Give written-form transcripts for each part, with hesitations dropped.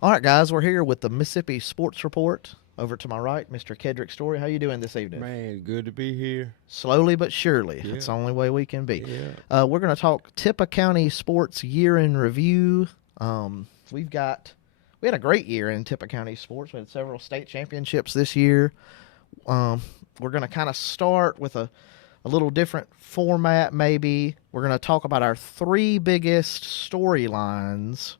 All right, guys, we're here with the Mississippi Sports Report. Over to my right, Mr. Kedrick Storey. How you doing this evening? Man, good to be here. Slowly but surely. Yeah. That's the only way we can be. Yeah. We're going to talk Tippah County sports year in review. We had a great year in Tippah County sports. We had several state championships this year. We're going to kind of start with a little different format maybe. We're going to talk about our three biggest storylines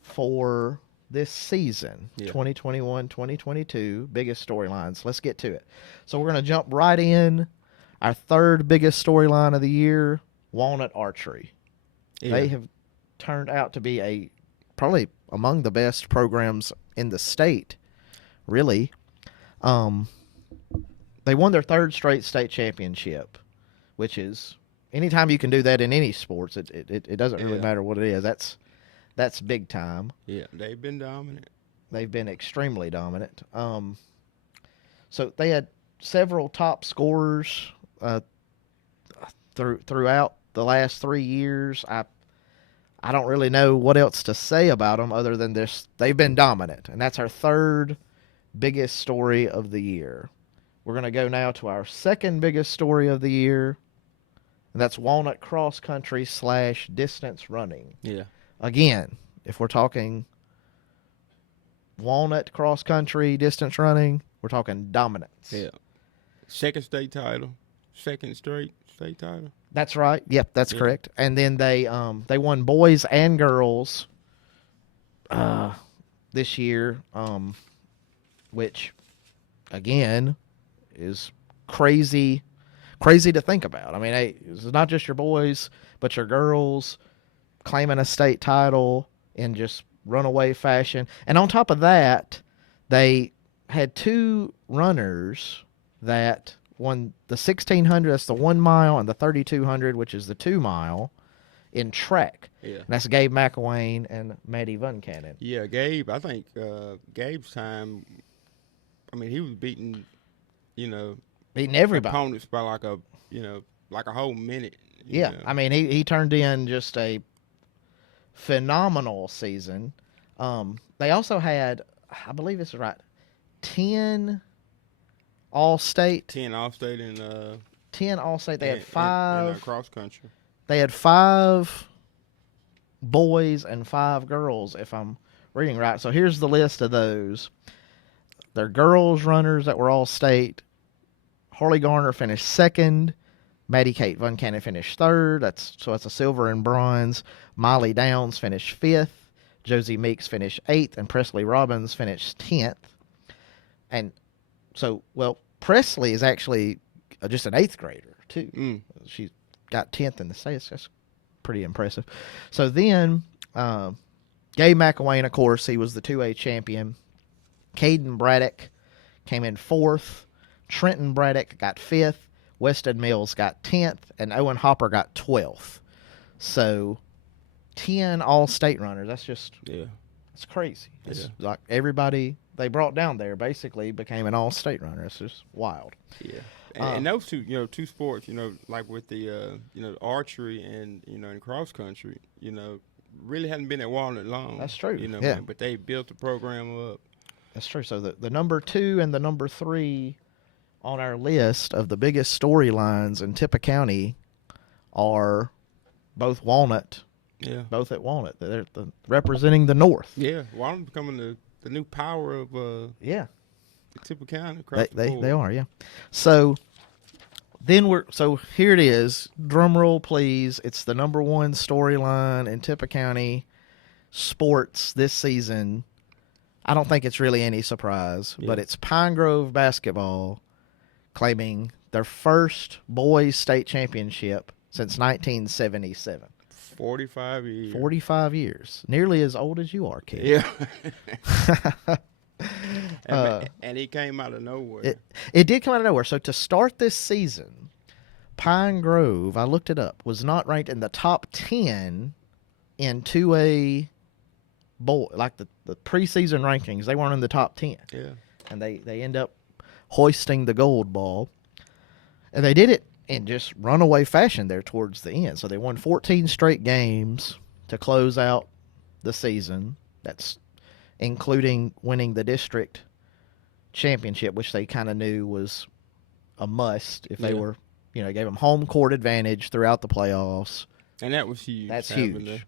for this season, 2021-2022, biggest storylines. Let's get to it. So we're going to jump right in. Our third biggest storyline of the year, Walnut Archery. Yeah. They have turned out to be probably among the best programs in the state, really. They won their third straight state championship, which is anytime you can do that in any sports, it doesn't really matter what it is. That's big time. Yeah, they've been dominant. They've been extremely dominant. So they had several top scorers throughout the last 3 years. I don't really know what else to say about them other than this. They've been dominant, and that's our third biggest story of the year. We're going to go now to our second biggest story of the year, and that's Walnut cross country / distance running. Yeah. Again, if we're talking Walnut cross country distance running, we're talking dominance. Yeah. Second state title. Second straight state title. That's right. Yep, that's correct. And then they won boys and girls this year, which again is crazy to think about. I mean, it's not just your boys, but your girls claiming a state title in just runaway fashion. And on top of that, they had two runners that won the 1,600, that's the 1 mile, and the 3,200, which is the 2 mile, in track. Yeah. And that's Gabe Mcelwain and Maddie Vuncannon. Yeah, Gabe, I think Gabe's time, I mean, he was beating everybody. Opponents by like a whole minute. Yeah, know. I mean, he turned in just a phenomenal season. They also had, I believe this is right, 10 All-State. 10 All-State and 10 All-State. They had 5 in cross country. They had 5 boys and 5 girls, if I'm reading right. So here's the list of those. Their girls runners that were All-State. Harley Garner finished second. Maddie Kate Vuncannon finished third. That's a silver and bronze. Miley Downs finished 5th. Josie Meeks finished 8th. And Presley Robbins finished 10th. And so, Presley is actually just an 8th grader, too. Mm. She got 10th in the state. That's pretty impressive. So then, Gabe Mcelwain, of course, he was the 2A champion. Caden Braddock came in 4th. Trenton Braddock got 5th. Weston Mills got 10th, and Owen Hopper got 12th. So, 10 all-state runners. That's just, it's crazy. It's like everybody they brought down there basically became an all-state runner. It's just wild. Yeah. And those two sports, like with the, archery and, in cross country, really hadn't been at Walnut long. That's true. Man, but they built the program up. That's true. So the number 2 and the number 3 on our list of the biggest storylines in Tippah County are both Walnut. Yeah. Both at Walnut. They're representing the North. Yeah. Walnut becoming the new power of Tippah County across the board. They are, yeah. So here it is. Drum roll, please. It's the number 1 storyline in Tippah County sports this season. I don't think it's really any surprise, but it's Pine Grove basketball claiming their first boys state championship since 1977. 45 years. 45 years. Nearly as old as you are, kid. Yeah. And he came out of nowhere. It did come out of nowhere. So to start this season, Pine Grove, I looked it up, was not ranked in the top 10 in 2A boy, like the preseason rankings. They weren't in the top 10. Yeah. And they end up hoisting the gold ball. And they did it in just runaway fashion there towards the end. So they won 14 straight games to close out the season. That's including winning the district championship, which they kind of knew was a must if they were, gave them home court advantage throughout the playoffs. And that was huge. That's huge.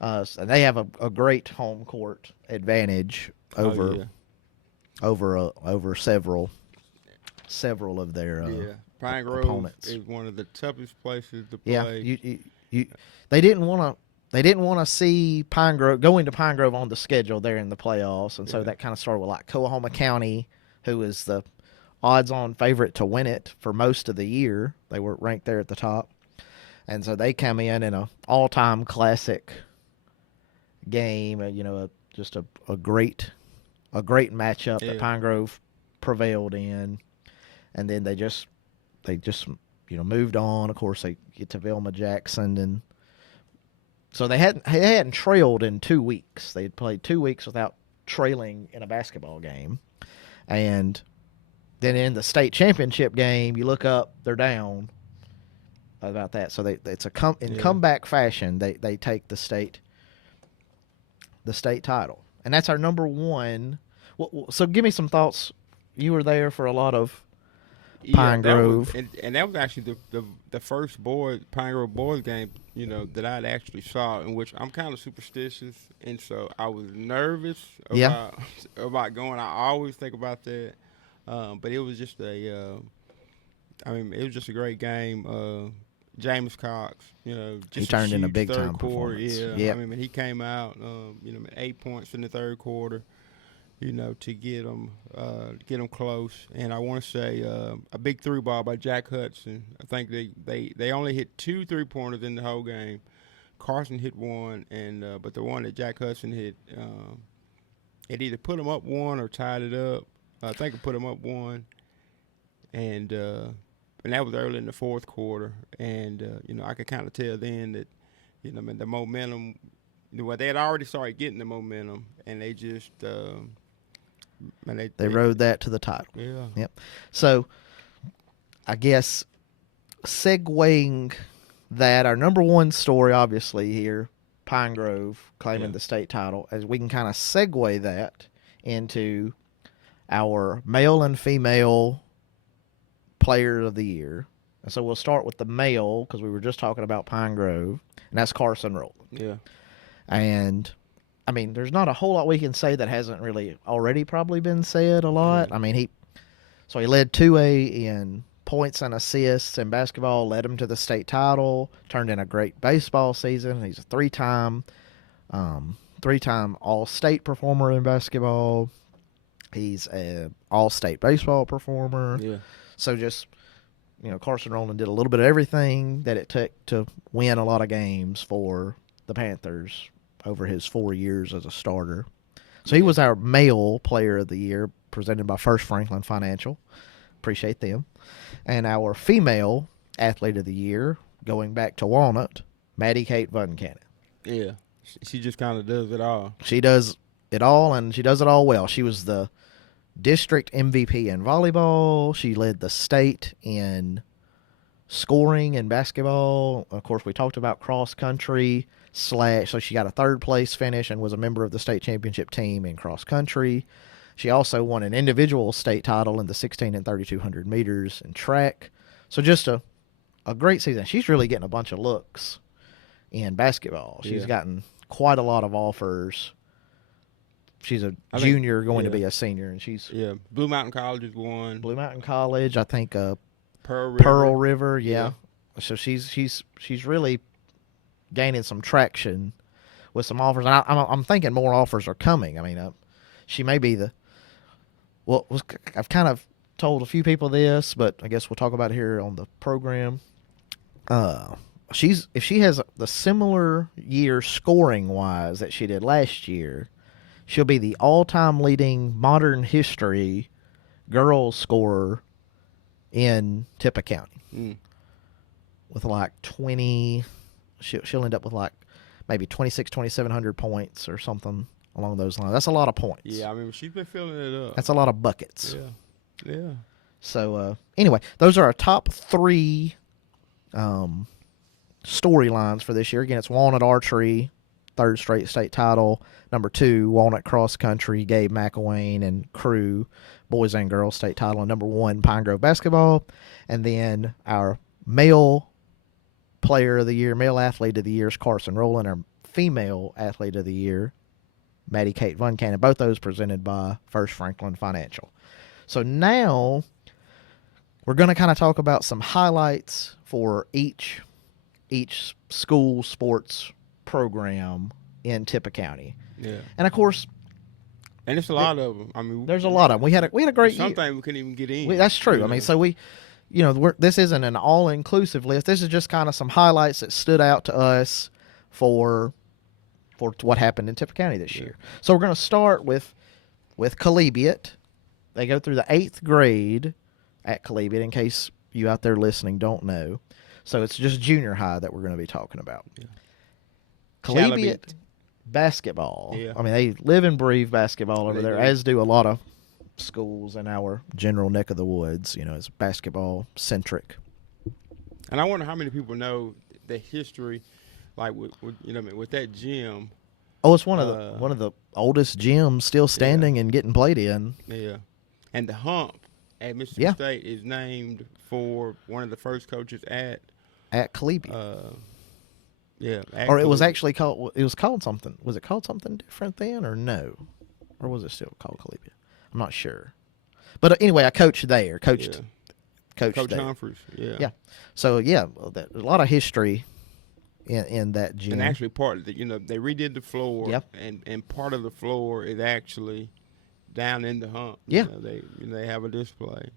And they have a great home court advantage over several of their Pine Grove opponents. is one of the toughest places to play. Yeah, they didn't want to see Pine Grove going to Pine Grove on the schedule there in the playoffs, and so that kind of started with like Coahoma County, who is the odds-on favorite to win it for most of the year. They were ranked there at the top, and so they come in a all-time classic game. Just a great matchup that Pine Grove prevailed in, and then they just moved on. Of course, they get to Velma Jackson, and so they hadn't trailed in 2 weeks. They had played 2 weeks without trailing in a basketball game, and then in the state championship game, you look up, they're down about that. So it's comeback fashion. They take the state title, and that's our number one. So give me some thoughts. You were there for a lot of Pine Grove, and that was actually the first Pine Grove boys game, that I'd actually saw, in which I'm kind of superstitious, and so I was nervous about going. I always think about that, but it was just it was just a great game. James Cox, just he turned in a big third time quarter. performance. Yeah, he came out, 8 points in the third quarter. To get them close. And I want to say a big three ball by Jack Hudson. I think they only hit 2 3-pointers in the whole game. Carson hit one, and but the one that Jack Hudson hit, it either put them up one or tied it up. I think it put them up one, and that was early in the fourth quarter. And I could kind of tell then that the momentum. Well, they had already started getting the momentum, and they just they rode that to the title. Yeah. Yep. So, I guess segueing that, our number one story, obviously here, Pine Grove claiming the state title, as we can kind of segue that into our male and female player of the year. And so we'll start with the male, because we were just talking about Pine Grove, and that's Carson Roland. Yeah. And, there's not a whole lot we can say that hasn't really already probably been said a lot. Yeah. He led 2A in points and assists in basketball, led him to the state title, turned in a great baseball season. He's a three-time all-state performer in basketball. He's an all-state baseball performer. Yeah. So just, Carson Roland did a little bit of everything that it took to win a lot of games for the Panthers over his 4 years as a starter. So he was our male player of the year, presented by First Franklin Financial. Appreciate them. And our female athlete of the year, going back to Walnut, Maddie Kate Vuncannon. Yeah. She just kind of does it all. She does it all, and she does it all well. She was the district MVP in volleyball. She led the state in scoring in basketball. Of course, we talked about cross country / so she got a third place finish and was a member of the state championship team in cross country. She also won an individual state title in the 16 and 3200 meters in track. So just a great season. She's really getting a bunch of looks in basketball. She's gotten quite a lot of offers. She's a junior going to be a senior, and she's Blue Mountain College has won. Blue Mountain College, I think. Pearl River, yeah. So she's really gaining some traction with some offers, and I'm thinking more offers are coming. She may be I've kind of told a few people this, but I guess we'll talk about it here on the program. if she has the similar year scoring wise that she did last year, she'll be the all-time leading modern history girls scorer in Tippah County. With like 20, she'll end up with like maybe 2,700 points or something along those lines. That's a lot of points. Yeah, I mean, she's been filling it up. That's a lot of buckets. Yeah. So anyway, those are our top 3 storylines for this year. Again, it's Walnut Archery, 3rd straight state title. Number 2, Walnut Cross Country, Gabe Mcelwain and crew, boys and girls state title. And number 1, Pine Grove Basketball. And then our male player of the year, male athlete of the year is Carson Roland. Our female athlete of the year, Maddie Kate Von Cannon. Both those presented by First Franklin Financial. So now we're going to kind of talk about some highlights for each school sports program in Tippah County. Yeah. And of course, and it's a lot of them. I mean, there's a lot of them. We had a great year. Sometimes we couldn't even get in. That's true. I mean, so this isn't an all-inclusive list. This is just kind of some highlights that stood out to us for what happened in Tippah County this year. So we're going to start with Collegiate. They go through the 8th grade at Collegiate, in case you out there listening don't know. So it's just junior high that we're going to be talking about. Yeah. Collegiate basketball. Yeah. I mean, they live and breathe basketball over there, as do a lot of schools in our general neck of the woods. It's basketball centric. And I wonder how many people know the history, like with that gym. Oh, it's one of the oldest gyms still standing and getting played in. Yeah, and the hump at Mississippi State is named for one of the first coaches at Collegiate. Or it was actually called. It was called something. Was it called something different then, or no? Or was it still called Collegiate? I'm not sure. But anyway, I coached there. Coach there. Humphreys. Yeah. Yeah. So a lot of history in that gym. And actually, part of they redid the floor. Yep. And part of the floor is actually down in the hump. Yeah. They have a display.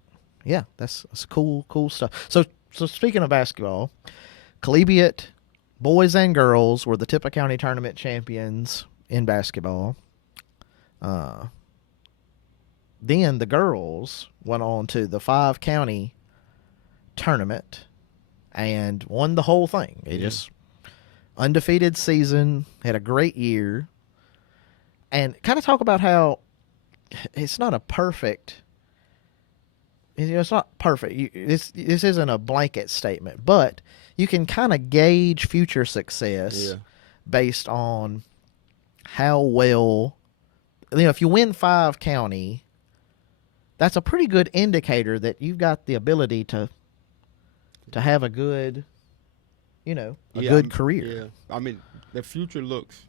Yeah, that's cool stuff. So speaking of basketball, Collegiate boys and girls were the Tippah County tournament champions in basketball. Then the girls went on to the 5-county tournament and won the whole thing. It just undefeated season, had a great year, and kind of talk about how it's not a perfect. It's not perfect. This isn't a blanket statement, but you can kind of gauge future success based on how well. If you win 5-county, that's a pretty good indicator that you've got the ability to have a good, good career. Yeah, I mean, the future looks,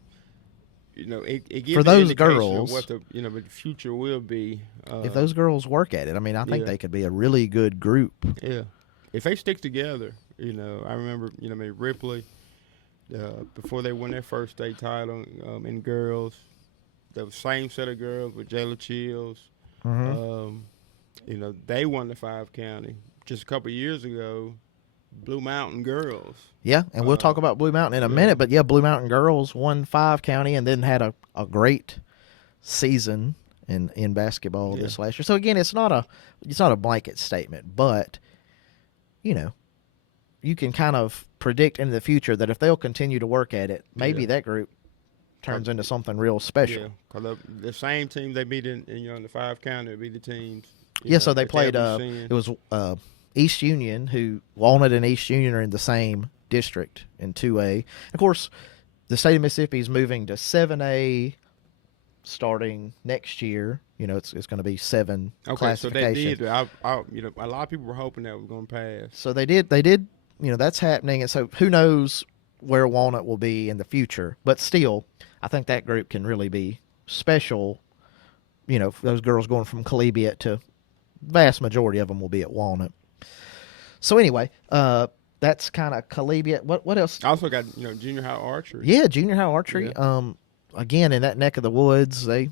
it gives for those girls of what the future will be if those girls work at it. I mean, I think they could be a really good group. Yeah, if they stick together. I remember, Ripley before they won their first state title in girls. The same set of girls with Jayla Chills. Mm-hmm. They won the 5-county just a couple of years ago. Blue Mountain girls. Yeah, and we'll talk about Blue Mountain in a minute. But Blue Mountain girls won 5-county and then had a great season in basketball this last year. So again, it's not a blanket statement, but you can kind of predict in the future that if they'll continue to work at it, maybe that group turns into something real special. Yeah, because the same team they beat in the 5-county would be the teams. So they played. It was East Union, Walnut and East Union are in the same district in 2A. Of course, the state of Mississippi is moving to 7A starting next year. It's going to be 7 classification. So they did. A lot of people were hoping that was going to pass. So they did. That's happening, and so who knows where Walnut will be in the future. But still, I think that group can really be special. Those girls going from Collegiate to vast majority of them will be at Walnut. So anyway, that's kind of Collegiate. What else? I also got junior high archery. Yeah, junior high archery. Yeah. Again, in that neck of the woods, they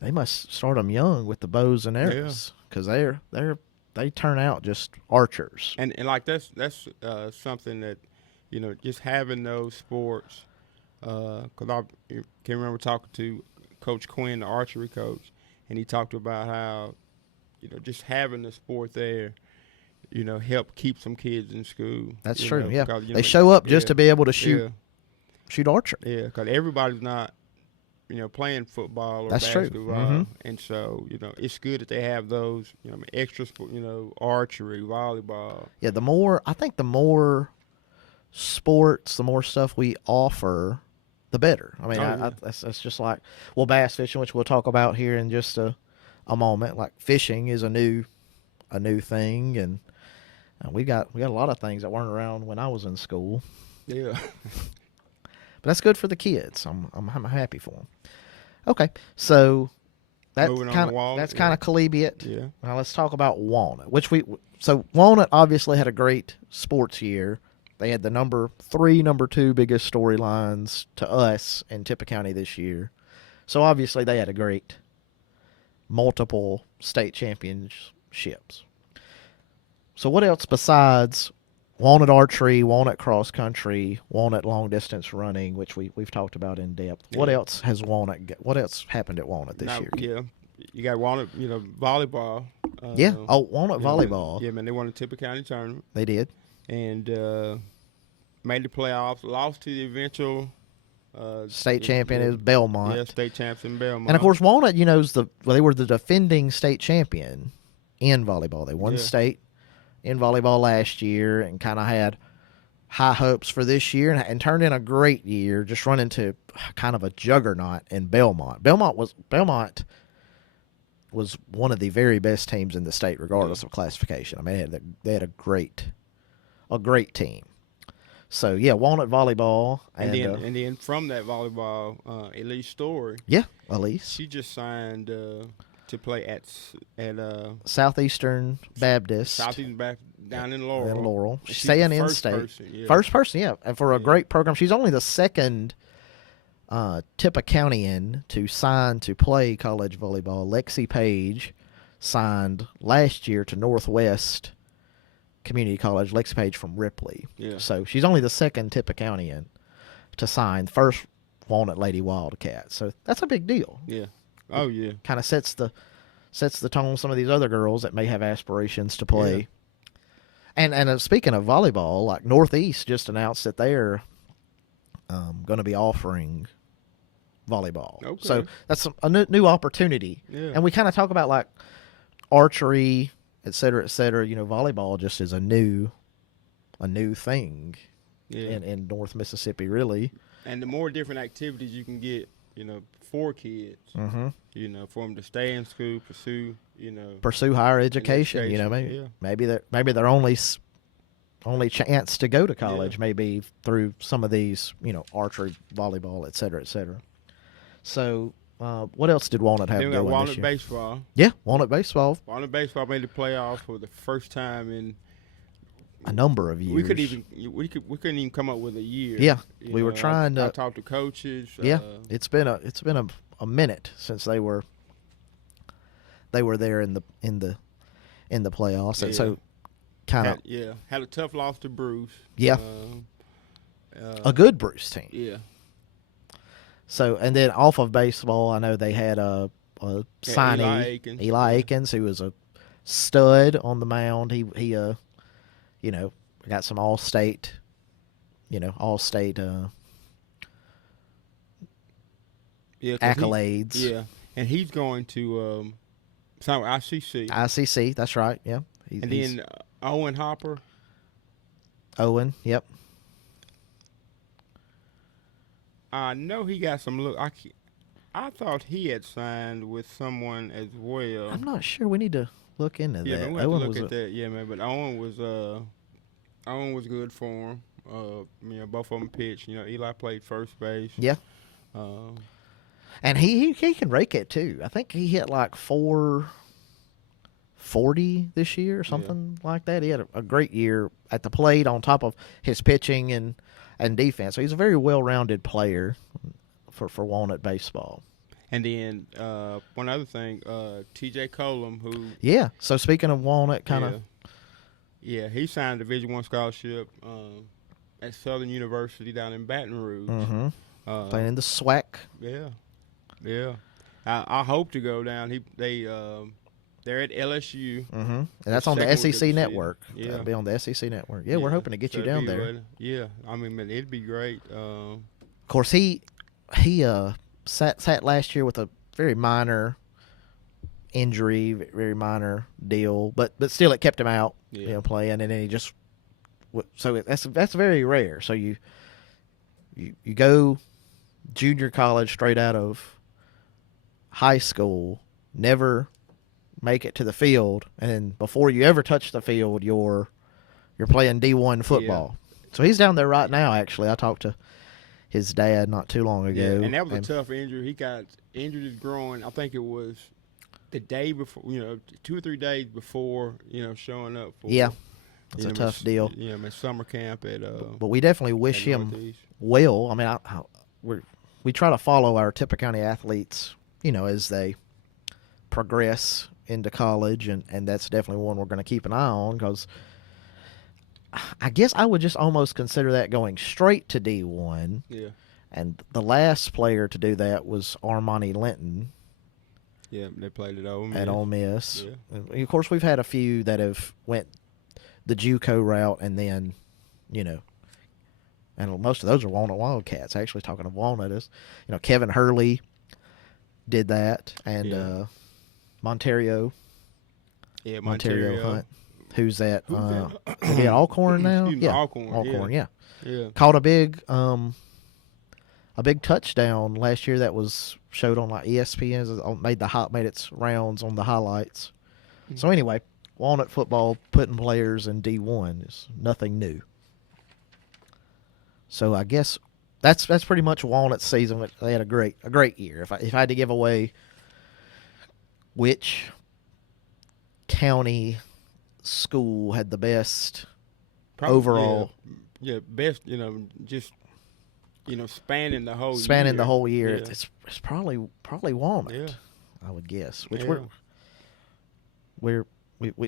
must start them young with the bows and arrows because they're they turn out just archers. And like that's something that, just having those sports. Because I can remember talking to Coach Quinn, the archery coach, and he talked about how, just having the sport there, help keep some kids in school. That's true. Yeah, because, they show up just to be able to shoot archery. Yeah, because everybody's not, playing football or That's true. basketball, Mm-hmm. and so it's good that they have those, extra sport, archery, volleyball. Yeah, the more sports, the more stuff we offer, the better. I mean, that's just like, bass fishing, which we'll talk about here in just a moment. Like fishing is a new thing, and we got a lot of things that weren't around when I was in school. Yeah, but that's good for the kids. I'm happy for them. Okay, so that's kind of collegiate. Yeah. Now let's talk about Walnut, so Walnut obviously had a great sports year. They had the number 3, number 2 biggest storylines to us in Tippah County this year. So obviously they had a great multiple state championships. So what else besides Walnut Archery, Walnut Cross Country, Walnut Long Distance Running, which we've talked about in depth. What else has what else happened at Walnut this year? Yeah, you got Walnut, volleyball. Walnut volleyball. Yeah, man, they won the Tippah County tournament. They did. And made the playoffs, lost to the eventual state champion is Belmont. Yeah, state champion Belmont. And of course, Walnut, they were the defending state champion in volleyball. They won state in volleyball last year and kind of had high hopes for this year and turned in a great year, just run into kind of a juggernaut in Belmont. Belmont was one of the very best teams in the state, regardless of classification. I mean, they had a great team. So yeah, Walnut volleyball, and then from that volleyball, Elise Storey. Yeah, Elise. She just signed to play at Southeastern Baptist. Southeastern Baptist down in Laurel. She's staying in state. First person, yeah, and for a great program. She's only the second Tippah Countyan to sign to play college volleyball. Lexi Page signed last year to Northwest Community College. Lexi Page from Ripley. Yeah. So she's only the second Tippah Countyan to sign. First Walnut Lady Wildcat. So that's a big deal. Yeah. Oh yeah. Kind of sets the tone. Some of these other girls that may have aspirations to play. Yeah. And speaking of volleyball, like Northeast just announced that they're going to be offering volleyball. Okay. So that's a new opportunity. Yeah. And we kind of talk about like archery, et cetera, volleyball just is a new thing in North Mississippi, really. And the more different activities you can get, for kids, for them to stay in school, pursue higher education. Maybe their only chance to go to college may be through some of these, archery, volleyball, et cetera, et cetera. So, what else did Walnut have going this year? Walnut Baseball. Yeah, Walnut Baseball. Walnut Baseball made the playoffs for the first time in a number of years. We couldn't even come up with a year. Yeah, we were trying to. I talked to coaches. Yeah, it's been a minute since they were there in the playoffs, and so kind of had a tough loss to Bruce. Yeah, a good Bruce team. Yeah. So, and then off of baseball, I know they had a signee, Eli Aikens, who was a stud on the mound. He got some all-state accolades. Yeah, and he's going to sign with ICC. ICC, that's right. Yeah. And then Owen Hopper. Owen, yep. I know he got some look. I thought he had signed with someone as well. I'm not sure. We need to look into that. Yeah, we have to look at that. Yeah, man. But Owen was good for him. Both of them pitched. Eli played first base. Yeah. And he can rake it too. I think he hit like 440 this year or something like that. He had a great year at the plate on top of his pitching and defense. So he's a very well-rounded player for Walnut Baseball. And then one other thing, T.J. Colum, who So speaking of Walnut, kind of. Yeah, he signed a Division I scholarship at Southern University down in Baton Rouge. Mm-hmm. Playing in the SWAC. Yeah. I hope to go down. They're at LSU. Mm-hmm. And that's on the SEC network. Yeah, that'll be on the SEC network. Yeah, we're hoping to get you down there. I mean, it'd be great. Of course, he sat last year with a very minor injury, very minor deal, but still it kept him out, playing, and then he just that's very rare. So you go junior college straight out of high school, never make it to the field, and then before you ever touch the field, you're playing D1 football. Yeah. So he's down there right now. Actually, I talked to his dad not too long ago. Yeah, and that was a tough injury. He got injured his groin. I think it was the day before, 2 or 3 days before, showing up for. Yeah, it's a tough deal. Yeah, summer camp at. But we definitely wish him Northeast. Well. I mean, we try to follow our Tippah County athletes, as they progress into college, and that's definitely one we're going to keep an eye on, because I guess I would just almost consider that going straight to D1. Yeah. And the last player to do that was Armani Linton. Yeah, they played at Ole Miss. At Ole Miss. Yeah. And of course, we've had a few that have went the JUCO route, and then, and most of those are Walnut Wildcats. Actually, talking of Walnut, is Kevin Hurley did that, and Montario. Yeah, Montario Hunt. Who's that? Is he at Alcorn now? Yeah, Alcorn. Yeah. Caught a big touchdown last year that was showed on like ESPN. Made its rounds on the highlights. Mm-hmm. So anyway, Walnut football putting players in D1 is nothing new. So I guess that's pretty much Walnut's season. They had a great year. If I had to give away which county school had the best overall, best, just spanning the whole year. Yeah. It's probably Walnut. Yeah. I would guess. Which we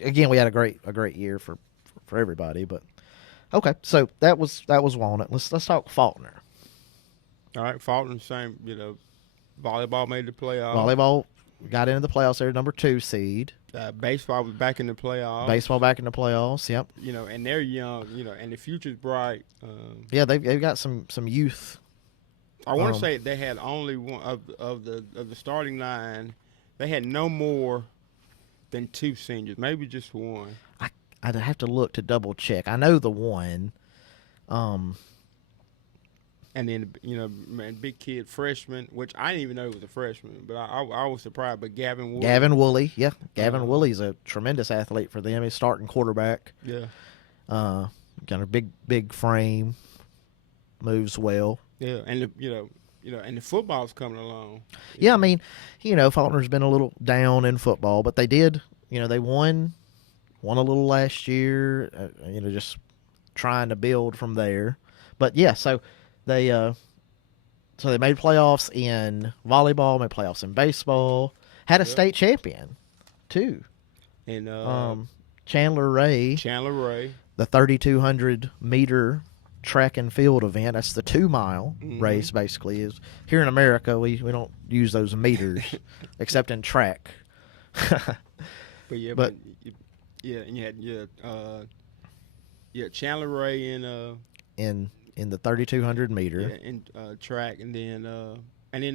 again, we had a great year for everybody. But okay, so that was Walnut. Let's talk Faulkner. All right, Faulkner, same. Volleyball made the playoffs. Volleyball got into the playoffs. They're number 2 seed. Baseball was back in the playoffs. Yep. And they're young. And the future's bright. They've got some youth. I want to say they had only one of the starting line. They had no more than 2 seniors, maybe just one. I'd have to look to double check. I know the one. And then, big kid freshman, which I didn't even know he was a freshman, but I was surprised. But Gavin Woolley. Gavin Woolley's a tremendous athlete for them. He's starting quarterback. Yeah. Got a big frame, moves well. Yeah, and and the football's coming along. Yeah, I mean, Faulkner's been a little down in football, but they did, they won a little last year. Just trying to build from there. But yeah, so. They made playoffs in volleyball, made playoffs in baseball, had a state champion, too. And Chandler Ray. The 3,200 meter track and field event. That's the 2-mile race, basically. Is here in America, we don't use those meters except in track. And you had Chandler Ray in the 3,200 meter. Yeah, and track, and then the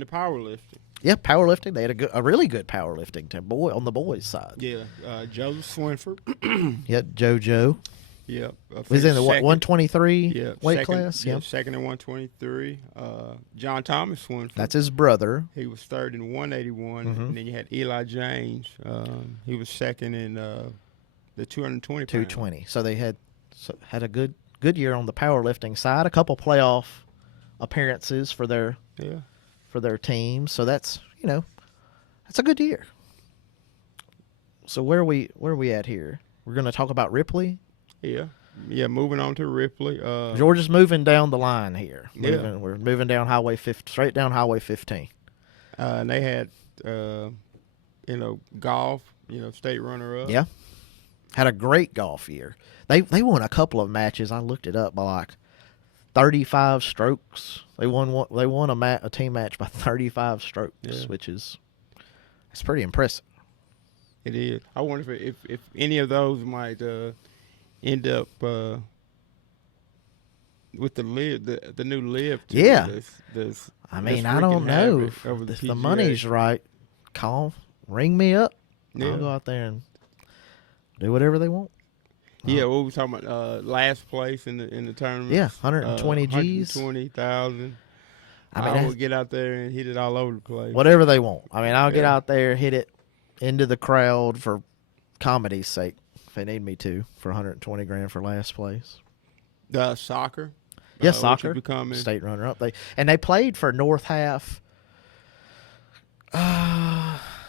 powerlifting. Yeah, powerlifting. They had a really good powerlifting team on the boys' side. Yeah, Joseph Swinford. Yeah, JoJo. Yeah. Was in the 123 weight class? Yeah, second in 123. John Thomas Swinford. That's his brother. He was third in 181. Mm-hmm. And then you had Eli James. He was second in the 220 220. So they had a good year on the powerlifting side. A couple playoff appearances for their team. So that's that's a good year. So where are we at here? We're going to talk about Ripley. Yeah. Moving on to Ripley. Georgia's moving down the line here. We're moving down straight down Highway 15. And they had, golf, state runner-up. Yeah. Had a great golf year. They won a couple of matches. I looked it up by like 35 strokes. They won a team match by 35 strokes, which is it's pretty impressive. It is. I wonder if any of those might end up with the new live. Yeah. I don't know if the money's right. Ring me up. Yeah. I'll go out there and do whatever they want. Yeah, what we talking about? Last place in the tournament. Yeah, 120 G's, 120,000. I will get out there and hit it all over the place. Whatever they want. I'll get out there, hit it into the crowd for comedy's sake, if they need me to, for 120 grand for last place. Soccer. Yes, soccer. State runner up. They played for North Half.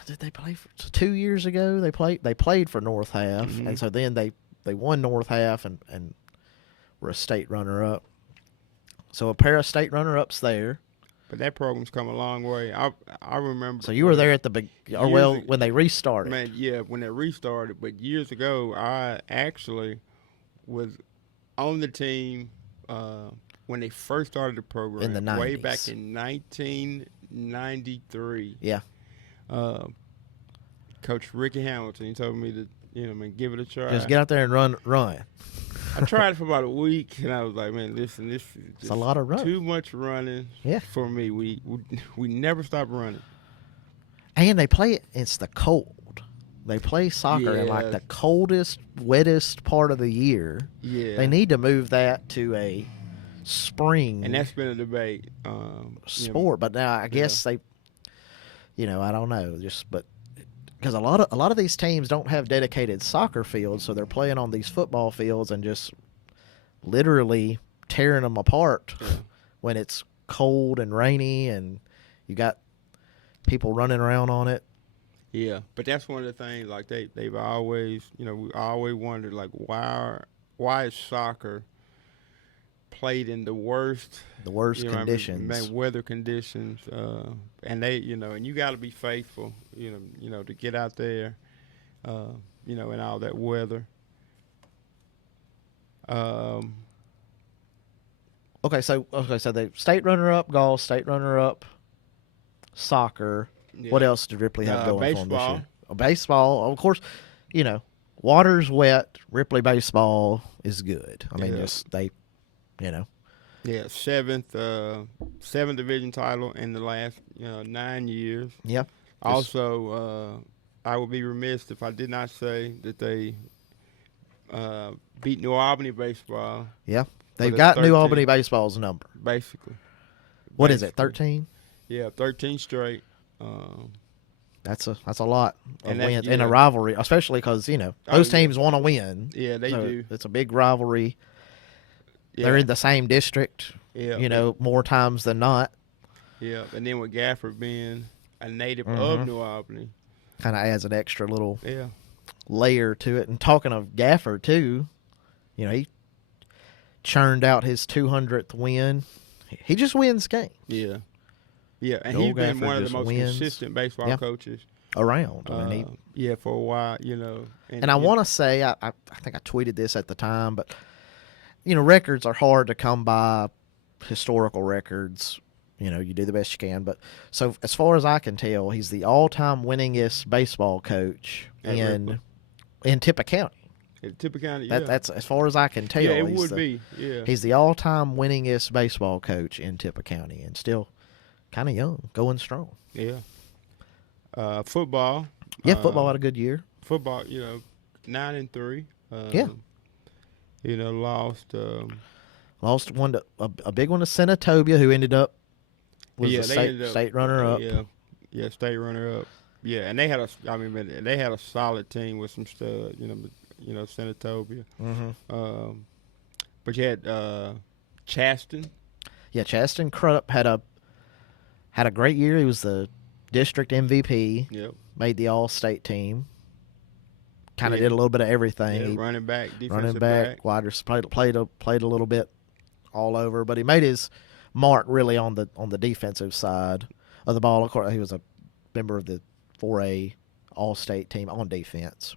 Did they play for 2 years ago? They played for North Half, and so then they won North Half and were a state runner up. So a pair of state runner ups there. But that program's come a long way. I remember. So you were there at the when they restarted. Man, yeah, when they restarted. But years ago, I actually was on the team when they first started the program in the 90s. Way back in 1993. Yeah. Coach Ricky Hamilton, he told me to give it a try. Just get out there and run. I tried it for about a week, and I was like, man, listen, this is just a lot of running. Too much running for me. We never stop running. And they play it, it's the cold. They play soccer in like the coldest, wettest part of the year. Yeah. They need to move that to a spring. And that's been a debate. Sport. But now I guess they, I don't know. Because a lot of these teams don't have dedicated soccer fields, so they're playing on these football fields and just literally tearing them apart when it's cold and rainy and you got people running around on it. Yeah, but that's one of the things. Like they've always, we always wondered, like why is soccer played in the worst conditions, weather conditions, and they, and you got to be faithful, to get out there, in all that weather. Okay, so the state runner-up golf, state runner-up soccer. Yeah. What else did Ripley have going for them this year? Baseball, of course. Water's wet. Ripley baseball is good. Yeah, seventh division title in the last 9 years. Yep. Also, I would be remiss if I did not say that they beat New Albany baseball. Yeah, they've got New Albany baseball's number. Basically. What is it? 13? Yeah, 13 straight. That's a lot of wins in a rivalry, especially because those teams want to win. Yeah, they do. It's a big rivalry. Yeah. They're in the same district. Yeah, more times than not. Yeah, and then with Gafford being a native of New Albany, kind of adds an extra little layer to it. And talking of Gafford too, he churned out his 200th win. He just wins games. Yeah. Yeah, and he's been one of the most consistent baseball coaches around. For a while, And I want to say, I think I tweeted this at the time, but records are hard to come by, historical records. You do the best you can. But so as far as I can tell, he's the all-time winningest baseball coach in Tippah County. Tippah County, That's as far as I can tell. Yeah, it would be. Yeah, he's the all-time winningest baseball coach in Tippah County, and still kind of young, going strong. Yeah. Football. Yeah, football had a good year. Football, 9-3. Lost one to a big one to Senatobia, who ended up was the state runner up. Yeah, state runner up. Yeah, and they had a solid team with some studs, Senatobia. Mm-hmm. But you had Chaston. Yeah, Chaston Crudup had a great year. He was the district MVP. Yep. Made the all-state team. Kind of did a little bit of everything. Yeah, running back, defensive back, wide receiver, played a little bit all over, but he made his mark really on the defensive side. of the ball. Of course, he was a member of the 4A All-State team on defense.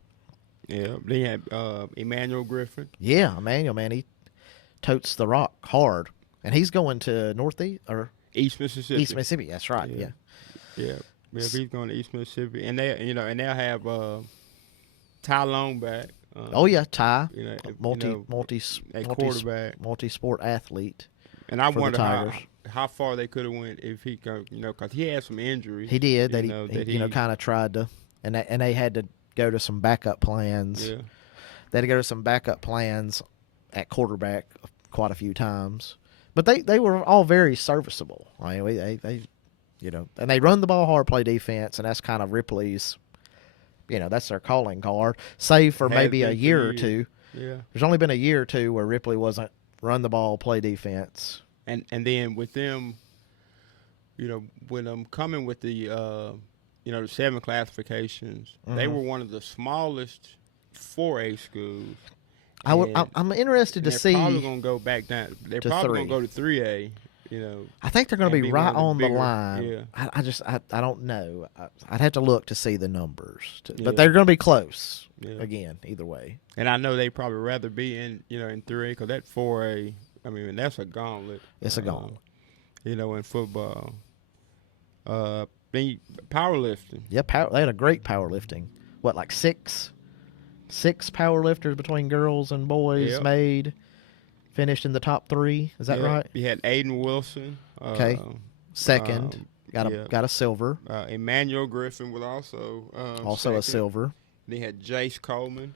Yeah, they had Emmanuel Griffin. Yeah, Emmanuel, man, he totes the rock hard, and he's going to East Mississippi. East Mississippi. That's right. Yeah. He's going to East Mississippi, and they'll have Ty Long back. Ty, multi-sport athlete. And I wonder how far they could have went if he go, because he had some injuries. He did that. He kind of tried to, and they had to go to some backup plans. Yeah, they had to go to some backup plans at quarterback quite a few times, but they were all very serviceable. I mean, they and they run the ball hard, play defense, and that's kind of Ripley's. That's their calling card. Save for maybe a year or two. Yeah, there's only been a year or two where Ripley wasn't run the ball, play defense. And then with them, when I'm coming with the the 7 classifications, they were one of the smallest 4A schools. I'm interested to see. They're probably going to go back down. They're probably going to go to 3A. I think they're going to be right on the bigger, line. Yeah. I don't know. I'd have to look to see the numbers, but they're going to be close again. Either way, and I know they probably rather be in in 3A because that 4A. I mean, that's a gauntlet. It's a gauntlet. In football. Powerlifting. Yeah, they had a great powerlifting. What, like six powerlifters between girls and boys made. Finished in the top 3. Is that right? You had Aiden Wilson. Okay. Second. Got a silver. Emmanuel Griffin was also a silver. Then you had Jace Coleman.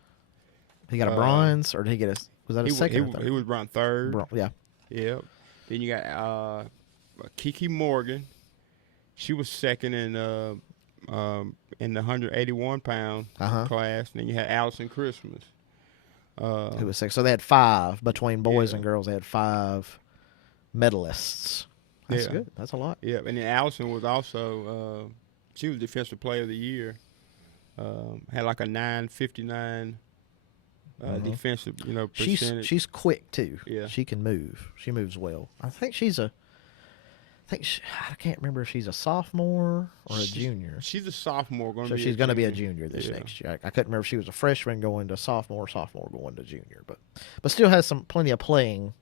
He got a bronze, or did he get was that a second or third? He was around third. Yeah. Yep. Then you got Kiki Morgan. She was second in the 181-pound class. And then you had Allison Christmas. Who was 6? So they had 5 between boys and girls. They had 5 medalists. That's good. That's a lot. Yeah, and then Allison was also she was Defensive Player of the Year. Had like a 9.59 defensive, percentage. She's quick too. Yeah, she can move. She moves well. I can't remember if she's a sophomore or a junior. She's a sophomore. She's going to be a junior this next year. I couldn't remember if she was a freshman going to sophomore going to junior, but still has plenty of playing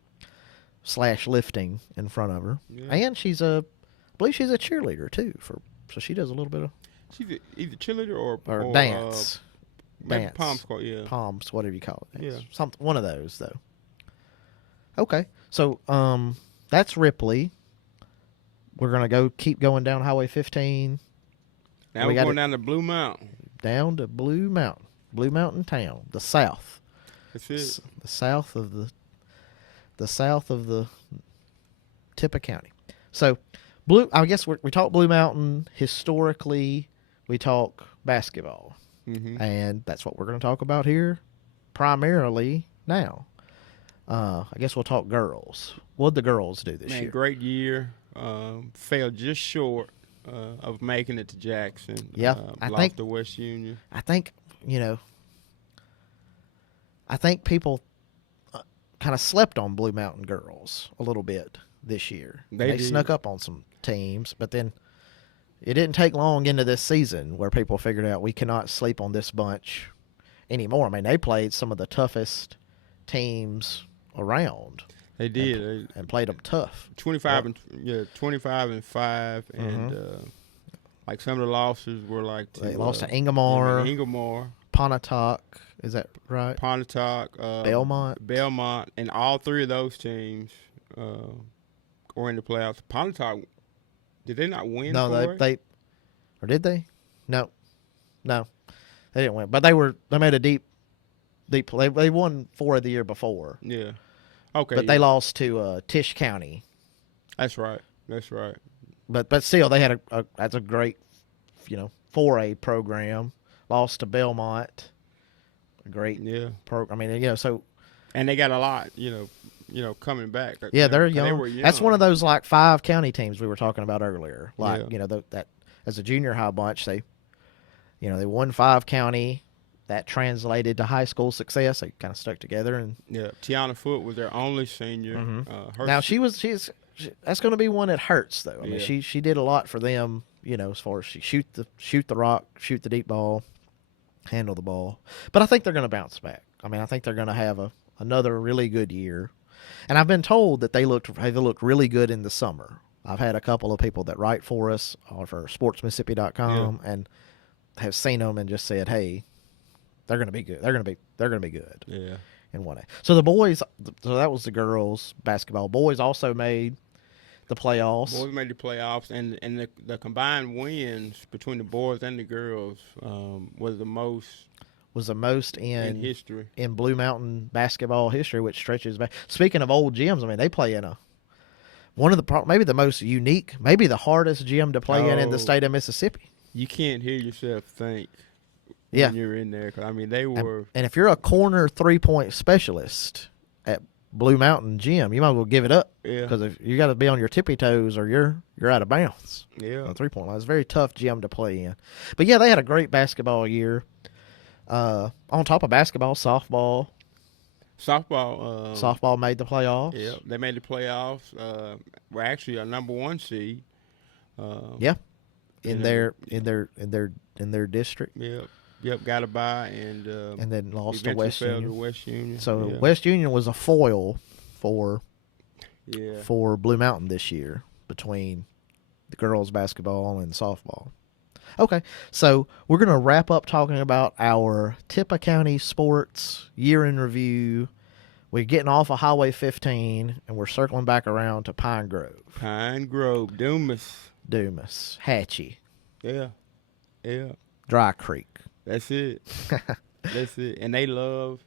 / lifting in front of her. Yeah. And I believe she's a cheerleader too. So she does a little bit of. She's either cheerleader or dance. Maybe Palm Squad, yeah. Palms, whatever you call it. Yeah. One of those though. Okay, so that's Ripley. We're gonna keep going down Highway 15. Now we're going down to Blue Mountain. Down to Blue Mountain Town, the south. That's it. The south of the Tippah County. So, I guess we talk Blue Mountain historically. We talk basketball, and that's what we're going to talk about here, primarily now. I guess we'll talk girls. What'd the girls do this year? Great year. Fell just short of making it to Jackson. Yeah, I think to West Union. I think people kind of slept on Blue Mountain girls a little bit this year. They snuck up on some teams, but then it didn't take long into this season where people figured out we cannot sleep on this bunch anymore. I mean, they played some of the toughest teams around. They did, and played them tough. 25 and 5, and like some of the losses were like they lost to Ingomar, Pontotoc. Is that right? Pontotoc, Belmont, and all 3 of those teams were in the playoffs. Pontotoc, did they not win? No, they or did they? No, they didn't win. But they made a deep. They won 4 the year before. Yeah. Okay, but they lost to Tisch County. That's right. But still, they had that's a great, 4A program. Lost to Belmont, a great program. I mean, so. And they got a lot, coming back. Yeah, they're young. They were young. That's one of those 5 county teams we were talking about earlier. That as a junior high bunch, they won 5 county. That translated to high school success. They kind of stuck together, and Tiana Foote was their only senior. Now she's that's going to be one that hurts though. I mean, Yeah. she did a lot for them, as far as she shoot the rock, shoot the deep ball, handle the ball. But I think they're going to bounce back. I mean, I think they're going to have another really good year. And I've been told that they looked really good in the summer. I've had a couple of people that write for us for sportsmississippi.com and have seen them and just said, "Hey, they're going to be good. They're going to be good." Yeah. In 1A. So the boys, so that was the girls basketball. Boys also made the playoffs. Boys made the playoffs, and the combined wins between the boys and the girls was the most in history, in Blue Mountain basketball history, which stretches back. Speaking of old gyms, I mean, they play in maybe the most unique, maybe the hardest gym to play in the state of Mississippi. You can't hear yourself think when you're in there. 'Cause, I mean, they were. And if you're a corner 3-point specialist at Blue Mountain Gym, you might as well give it up. Yeah. Because if you got to be on your tippy toes or you're out of bounds. Yeah. On 3-point line. It's a very tough gym to play in. But yeah, they had a great basketball year. On top of basketball, softball made the playoffs. Yeah, they made the playoffs. We're actually a number 1 seed. In their district. Yep, got a bye and then lost to West Union. So yeah. West Union was a foil for Yeah. Blue Mountain this year between the girls basketball and softball. Okay, so we're going to wrap up talking about our Tippah County sports year in review. We're getting off of Highway 15, and we're circling back around to Pine Grove. Pine Grove, Dumas, Hatchie, Yeah. Dry Creek. That's it. That's it. And they love,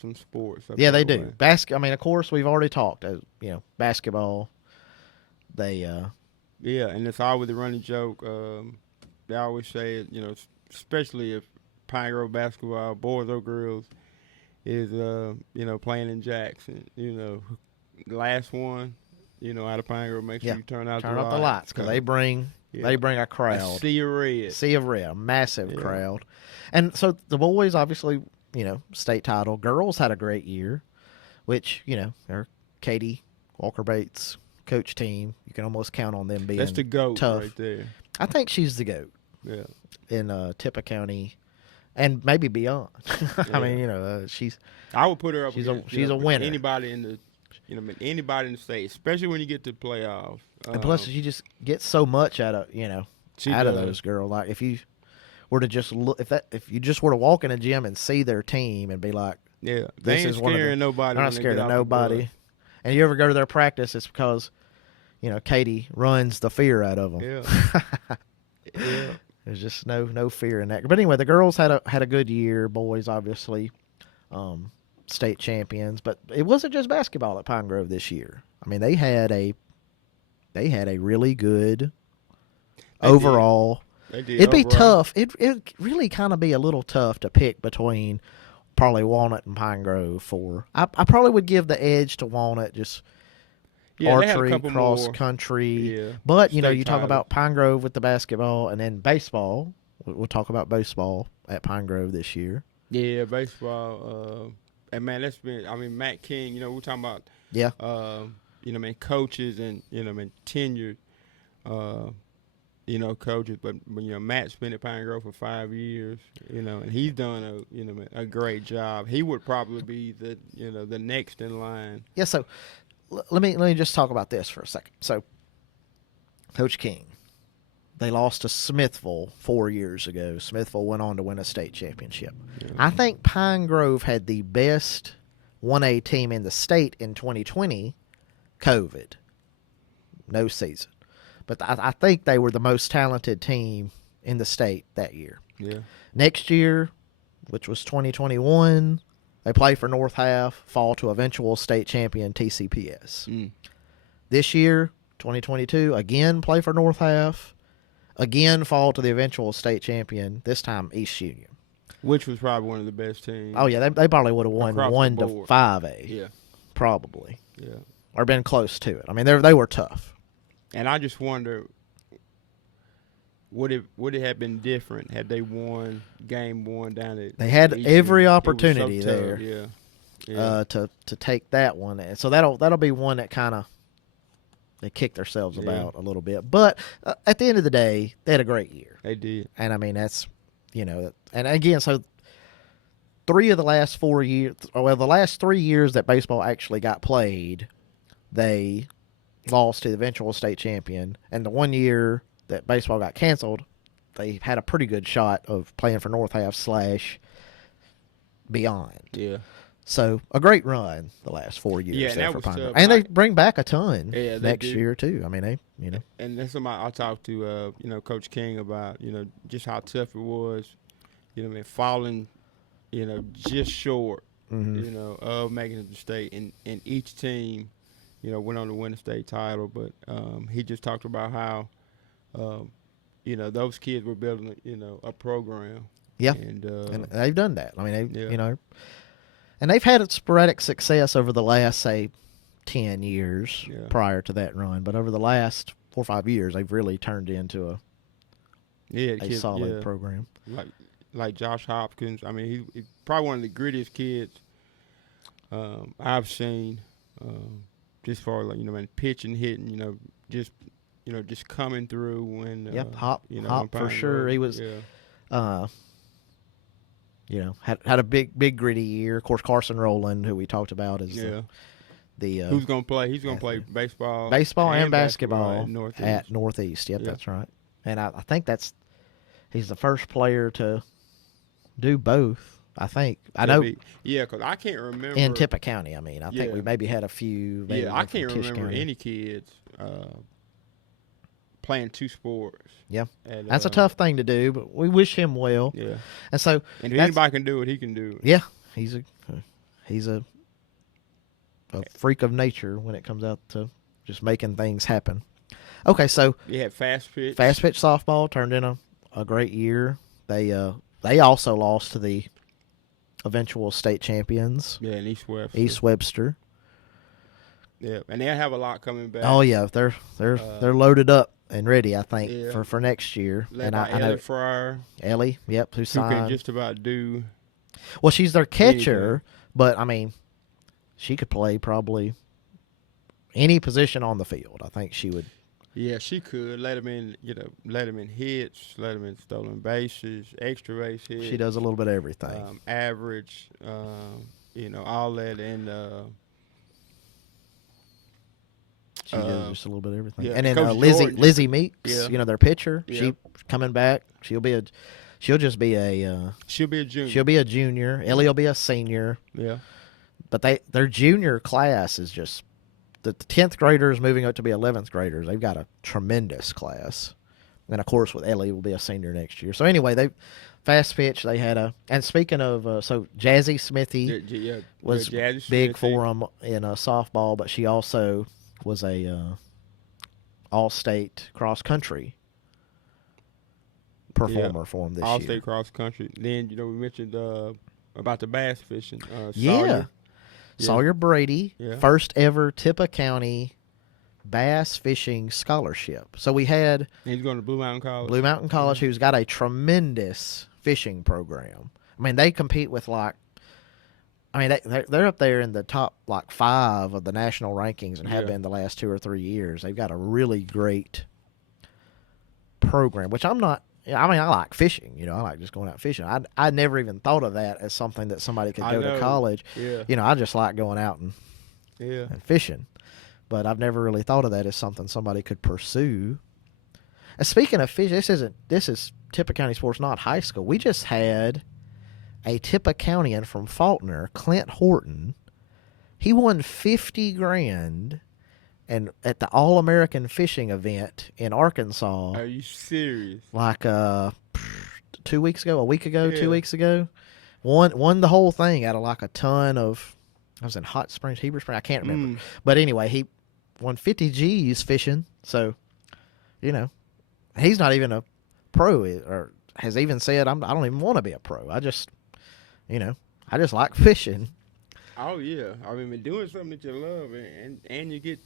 some sports. Yeah, they do. I mean, of course, we've already talked. Basketball. They. Yeah, and it's always a running joke. They always say it, especially if Pine Grove basketball, boys or girls, is playing in Jackson. The last one, out of Pine Grove, make sure you turn out the lights because they bring a crowd. A sea of red, a massive crowd. And so the boys, obviously, state title. Girls had a great year, which they're Katie Walker Bates coach team. You can almost count on them being that's the GOAT tough. Right there. I think she's the GOAT. Yeah. In Tippah County, and maybe beyond. I mean, she's. I would put her up. She's a winner. Anybody in the, anybody in the state, especially when you get to the playoffs. And plus, she just gets so much out of of those girls. Like if you were to just look, if you just were to walk in a gym and see their team and be like, they this ain't is one of scaring nobody. They're not scared of nobody. And you ever go to their practice, it's because, Katie runs the fear out of them. Yeah. Yeah. There's just no fear in that. But anyway, the girls had a good year. Boys, obviously, state champions. But it wasn't just basketball at Pine Grove this year. I mean, they had a really good overall. They did. It'd be tough. It really kind of be a little tough to pick between probably Walnut and Pine Grove for. I probably would give the edge to Walnut just. Archery, cross country, but you talk about Pine Grove with the basketball, and then baseball. We'll talk about baseball at Pine Grove this year. Yeah, baseball. And man, that's been. I mean, Matt King. We're talking about. Yeah. Coaches and tenured. Coaches, but Matt's been at Pine Grove for 5 years. And he's done a great job. He would probably be the next in line. Yeah. So. Let me just talk about this for a second. So, Coach King, they lost to Smithville 4 years ago. Smithville went on to win a state championship. Yeah. I think Pine Grove had the best 1A team in the state in 2020, COVID. No season. But I think they were the most talented team in the state that year. Yeah. Next year, which was 2021, they play for North Half, fall to eventual state champion TCPS. This year, 2022, again play for North Half, again fall to the eventual state champion, this time East Union. Which was probably one of the best teams. Oh, yeah, they probably would have won 1 to 5A. Yeah. Probably. Yeah. Or been close to it. I mean, they were tough. And I just wonder, would it have been different had they won game 1 down at They had every Union? opportunity So there. Yeah. To take that one. And so that'll be one that kind of they kicked themselves about a little bit. But at the end of the day, they had a great year. They did. And, I mean, that's, and again, so 3 of the last 4 years, well, the last 3 years that baseball actually got played, they lost to the eventual state champion. And the 1 year that baseball got canceled, they had a pretty good shot of playing for North Half / beyond. Yeah. So a great run the last 4 years. Yeah, and that for was Pine tough. Grove. And they bring back a ton next do. year too. I mean, they And that's something I talked to Coach King about. Just how tough it was. Falling, just short. Of making it to state, and each team, went on to win the state title. But he just talked about how, those kids were building, a program. Yeah, and they've done that. I mean, and they've had sporadic success over the last, say, 10 years prior to that run. But over the last 4 or 5 years, they've really turned into a solid program. Like Josh Hopkins. I mean, he's probably one of the grittiest kids I've seen. Just for pitching, hitting. Just coming through when. Hop for sure. He was. Had a big gritty year. Of course, Carson Roland, who we talked about, is the who's going to play? He's going to play baseball and basketball at Northeast. Yep, that's right. And I think he's the first player to do both. I think because I can't remember in Tippah County. I mean, I think we maybe had a few. I can't remember any kids playing 2 sports. Yeah, that's a tough thing to do, but we wish him well. Yeah, and so if anybody can do it, he can do it. Yeah, he's a freak of nature when it comes out to just making things happen. Okay, so you had fast pitch softball turned in a great year. They also lost to the eventual state champions. Yeah, in East Webster. Yeah, and they'll have a lot coming back. Oh yeah, they're loaded up and ready, I think, for next year. Led by Ellie Fryer. Ellie, yep, who signed. Who can just about do. Well, she's their catcher, but I mean, she could play probably any position on the field. I think she would. Yeah, she could let him in. Let him in hits, let him in stolen bases, extra base hits. She does a little bit of everything. Average, all that, and. She does just a little bit of everything. Yeah. And then Lizzie Meeks, their pitcher, yeah. she coming back. She'll be a junior. She'll be a junior. Ellie will be a senior. Yeah. But their junior class is just the 10th graders moving up to be 11th graders. They've got a tremendous class. And of course with Ellie will be a senior next year. So anyway, they fast pitch. They had and speaking of so Jazzy Smithy was big for them in softball, but she also was a all-state cross-country performer for him this year. All-state cross-country. Then, we mentioned about the bass fishing. Sawyer Brady, first ever Tippah County bass fishing scholarship. So we had... He's going to Blue Mountain College. Blue Mountain College, who's got a tremendous fishing program. I mean, they compete with they're up there in the top 5 of the national rankings and have been the last 2 or 3 years. They've got a really great program, which I'm not. I like fishing. I like just going out fishing. I never even thought of that as something that somebody could go to college. Yeah. I just like going out and fishing, but I've never really thought of that as something somebody could pursue. And speaking of fish, this is Tippah County sports, not high school. We just had a Tippah Countyan from Faulkner, Clint Horton. He won $50,000 and at the All-American Fishing event in Arkansas. Are you serious? Like 2 weeks ago, a week ago, 2 weeks ago. Won the whole thing out of like a ton of. I was in Hot Springs, Heber Springs. I can't remember. But anyway, he won 50 G's fishing. So, he's not even a pro, or has even said, I don't even want to be a pro. I just like fishing. Oh yeah, I mean, doing something that you love, and you get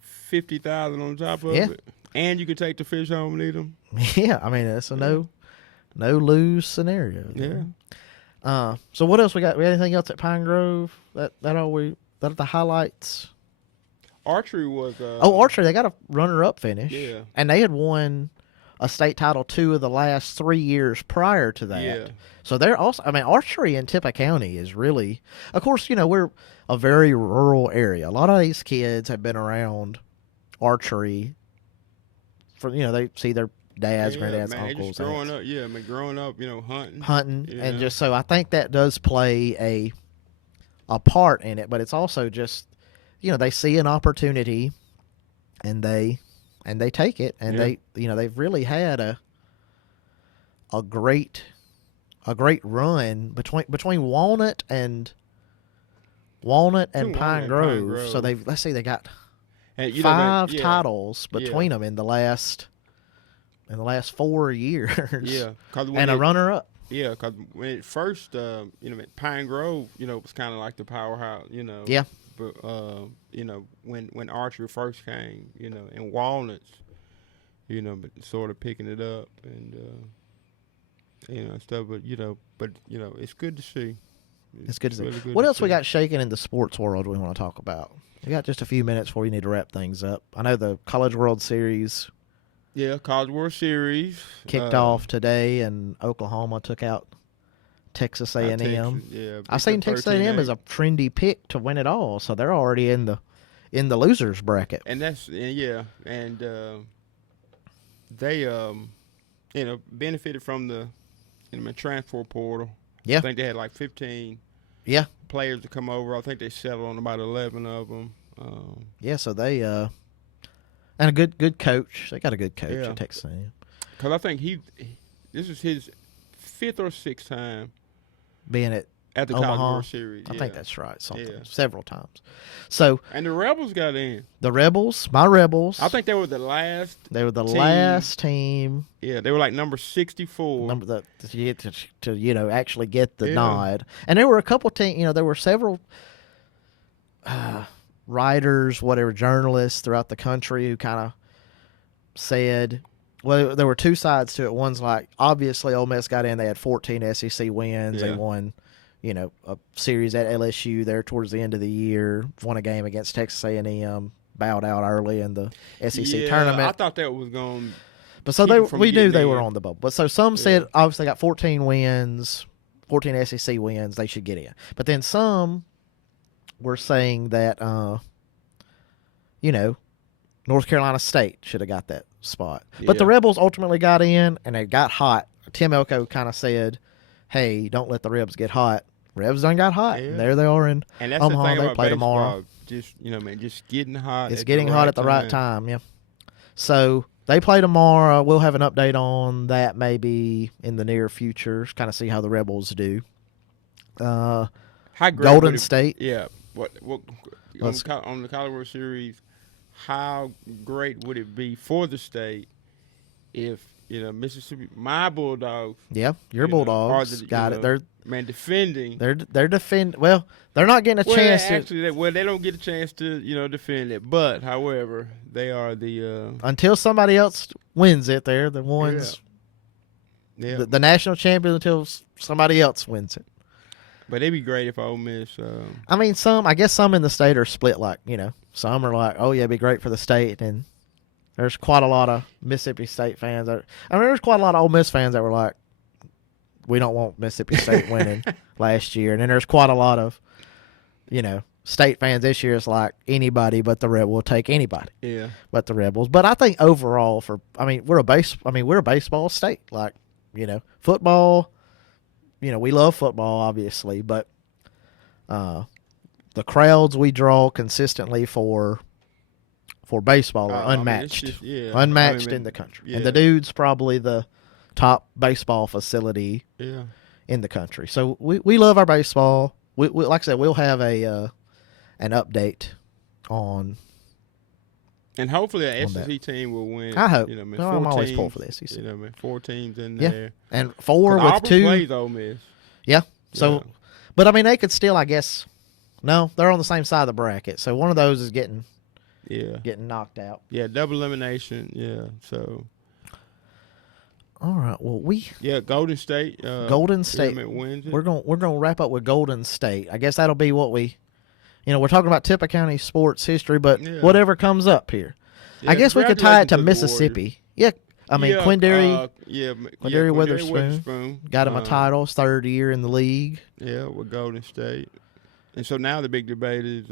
50,000 on top of it, and you can take the fish home and eat them. Yeah, I mean it's a no lose scenario. Yeah. So what else we got? We got anything else at Pine Grove? That are the highlights? Archery was. Archery, they got a runner-up finish. Yeah. And they had won a state title 2 of the last 3 years prior to that. Yeah. So they're also, I mean, archery in Tippah County is really, of course, we're a very rural area. A lot of these kids have been around archery for, they see their dads, granddads, uncles. Growing up, hunting. And just so I think that does play a part in it, but it's also just, they see an opportunity and they take it, and they've really had a great run between Walnut and Pine Grove. So they got 5 titles between them in the last 4 years. Yeah, and a runner-up. Yeah, because when it first, Pine Grove, was kind of like the powerhouse, Yeah. But when archery first came, and Walnuts, but sort of picking it up and stuff. But it's good to see. It's good to see. Really good What to else we see. got shaking in the sports world we want to talk about? We got just a few minutes before we need to wrap things up. I know the College World Series. Yeah, College World Series kicked off today, and Oklahoma took out Texas A&M. I've seen Texas A&M as a trendy pick to win it all, so they're already in the losers bracket. And they benefited from the transfer portal. Yeah, I think they had like 15 players to come over. I think they settled on about 11 of them. So they and a good coach. They got a good coach at Texas A&M. Because I think this is his 5th or 6th time being at the Omaha. College World Series. I think that's right. Several times. So and the Rebels got in. My Rebels. I think they were the last. They were the last team. Yeah, they were like number 64. To actually get the nod. And there were a couple teams. There were several writers, journalists throughout the country who kind of said. Well, there were 2 sides to it. One's like, obviously, Ole Miss got in. They had 14 SEC wins. They won, a series at LSU there towards the end of the year. Won a game against Texas A&M. Bowed out early in the SEC tournament. I thought that was going. But so we knew they were on the bubble. But so some said, obviously, they got 14 wins, 14 SEC wins. They should get in. But then some were saying that, North Carolina State should have got that spot. But the Rebels ultimately got in, and they got hot. Tim Elko kind of said, hey, don't let the Rebs get hot. Rebs done got hot. And there they are in Omaha. They play tomorrow. Just, just getting hot. It's getting hot at the right time, yeah. So they play tomorrow. We'll have an update on that maybe in the near future. Kind of see how the Rebels do. Golden State. Yeah. What on the College World Series, how great would it be for the state if Mississippi, my Bulldogs? Yeah, your Bulldogs got it. They're defending. They're defending. Well, they're not getting a chance. Actually, they don't get a chance to defend it. But however, they are the until somebody else wins it. They're the ones. Yeah. The national champion until somebody else wins it. But it'd be great if Ole Miss. I mean, I guess some in the state are split. Like some are like, oh yeah, it'd be great for the state, and there's quite a lot of Mississippi State fans. There's quite a lot of Ole Miss fans that were like, we don't want Mississippi State winning last year. And then there's quite a lot of, state fans this year. It's like anybody but the Rebels will take anybody. Yeah. But the Rebels. But I think overall, we're a baseball state. Like, football. We love football, obviously, but the crowds we draw consistently for baseball are unmatched. Unmatched in the country. Yeah. And the Dude's probably the top baseball facility in the country. So we love our baseball. We like I said, we'll have an update on. And hopefully the SEC team will win. I hope. I'm always pulling for the SEC. 4 teams in there. And 4 with Auburn 2. plays Ole Miss. Yeah. So, but they could still, I guess. No, they're on the same side of the bracket. So one of those is getting knocked out. Yeah, double elimination. Yeah. So. All right. Well, Golden State. Golden State wins it. We're gonna wrap up with Golden State. I guess that'll be what we. we're talking about Tippah County sports history, but Yeah. whatever comes up here. Yeah, I guess we could tie it congratulations to the Mississippi. Yeah, I mean, Quindary Quindary Witherspoon got him a title, his third year in the league. Yeah, with Golden State. And so now the big debate is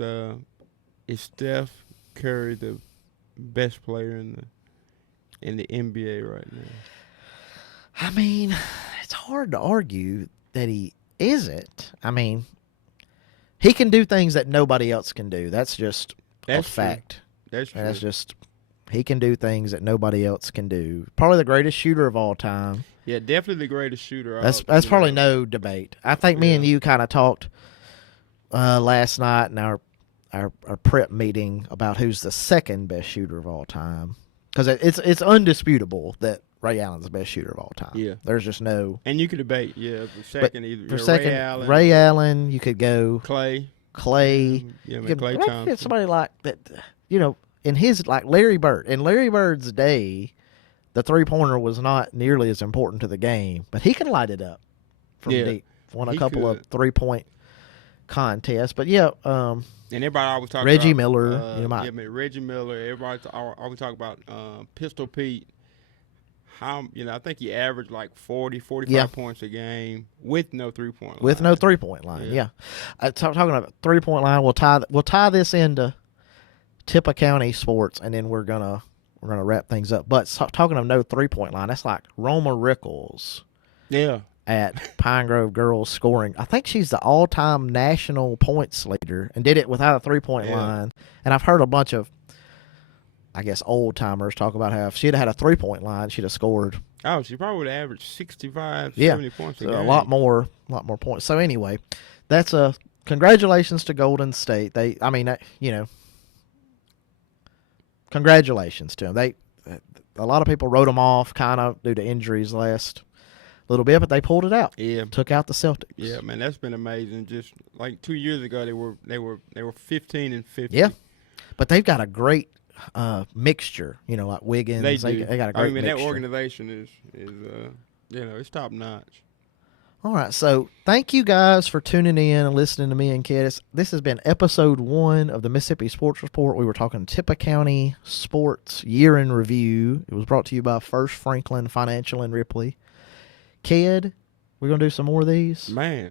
Steph Curry the best player in the NBA right now? I mean, it's hard to argue that he isn't. I mean, he can do things that nobody else can do. That's just a fact. That's true. That's just, he can do things that nobody else can do. Probably the greatest shooter of all time. Yeah, definitely the greatest shooter. That's probably no debate. I think me and you kind of talked last night in our prep meeting about who's the second best shooter of all time, because it's undisputable that Ray Allen's the best shooter of all time. Yeah, there's just no. And you could debate. Yeah, for second either. For second, Ray Allen. You could go Clay. Yeah, Clay Thompson. Somebody like that. In his, like Larry Bird. In Larry Bird's day, the 3-pointer was not nearly as important to the game, but he can light it up from deep. Won a couple of 3-point contests, but and everybody always talk Reggie about Miller. Reggie Miller. Everybody always talk about Pistol Pete. I think he averaged like 45 points a game with no 3-point line. With no 3-point line, yeah. Talking about 3-point line, we'll tie this into Tippah County sports, and then we're gonna wrap things up. But talking of no 3-point line, that's like Roma Rickles. Yeah. At Pine Grove girls scoring. I think she's the all-time national points leader and did it without a 3-point line. And I've heard a bunch of, I guess, old-timers talk about how if she'd have had a 3-point line, she'd have scored. Oh, she probably would have averaged 65, 70 points a game. A lot more points. So anyway, that's congratulations to Golden State. Congratulations to them. A lot of people wrote them off kind of due to injuries last little bit, but they pulled it out. Yeah, took out the Celtics. Yeah, man, that's been amazing. Just like 2 years ago, they were 15-50. Yeah, but they've got a great mixture. Like Wiggins, they got a great mixture. That organization is it's top notch. All right, so thank you guys for tuning in and listening to me and Kid. This has been episode 1 of the Mississippi Sports Report. We were talking Tippah County sports year in review. It was brought to you by First Franklin Financial in Ripley. Kid, we're going to do some more of these? Man,